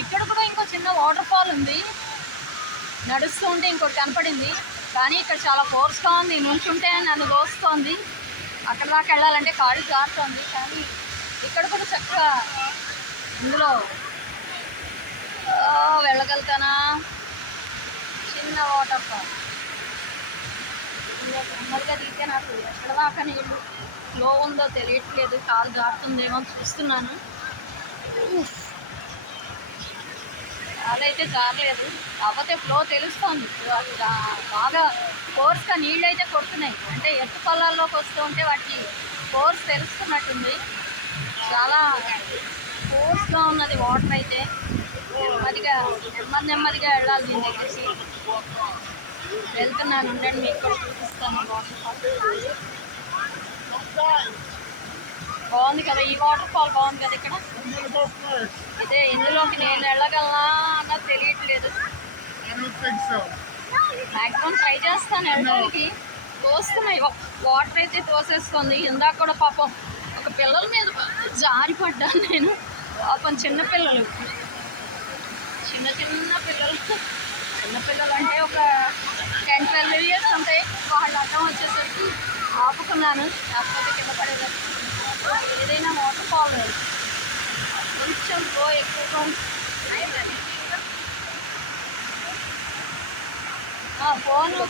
ఇక్కడ కూడా ఇంకో చిన్న వాటర్ ఫాల్ ఉంది. నడుస్తూ ఉంటే ఇంకోటి కనపడింది, కానీ ఇక్కడ చాలా ఫోర్స్గా ఉంది. నుంచుంటే నన్ను దోస్తోంది. అక్కడ దాకా వెళ్ళాలంటే కాళ్ళు జారుతోంది. కానీ ఇక్కడ కూడా చక్కగా ఇందులో వెళ్ళగలుగుతానా? చిన్న వాటర్ ఫాల్ నెమ్మదిగా దిగితే నాకు ఎక్కడ దాకా నీళ్ళు ఫ్లో ఉందో తెలియట్లేదు. కాలు జారుతుందేమో చూస్తున్నాను. అదైతే జారలేదు, కాకపోతే ఫ్లో తెలుస్తోంది. బాగా ఫోర్స్గా నీళ్ళు అయితే కొడుతున్నాయి. అంటే ఎత్తు పొలాల్లోకి వస్తూ ఉంటే వాటికి ఫోర్స్ తెలుస్తున్నట్టుంది. చాలా ఫోర్స్గా ఉన్నది వాటర్ అయితే. నెమ్మదిగా వెళ్ళాలి దీని దగ్గరికి. వెళ్తున్నాను, ఉండండి మీకు కూడా చూపిస్తాను. బాగుంది కదా ఈ వాటర్ ఫాల్, బాగుంది కదా ఇక్కడ. ఇదే ఇందులోకి నేను వెళ్ళగలనా అన్నది తెలియట్లేదు. మ్యాక్సిమం ట్రై చేస్తాను వెళ్ళడానికి. తోస్తున్నాయి, వాటర్ అయితే తోసేస్తుంది. ఇందాక కూడా పాపం ఒక పిల్లల మీద జారి పడ్డాను నేను. పాపం చిన్నపిల్లలు, చిన్న పిల్లలు అంటే ఒక 10-12 years ఉంటాయి. వాళ్ళు అడ్డం వచ్చేసరికి ఆపుకున్నాను, లేకపోతే కింద పడేదాన్ని. ఏదైనా వాటర్ ఫాల్ కొంచెం ఫ్లో ఎక్కువగా ఫోను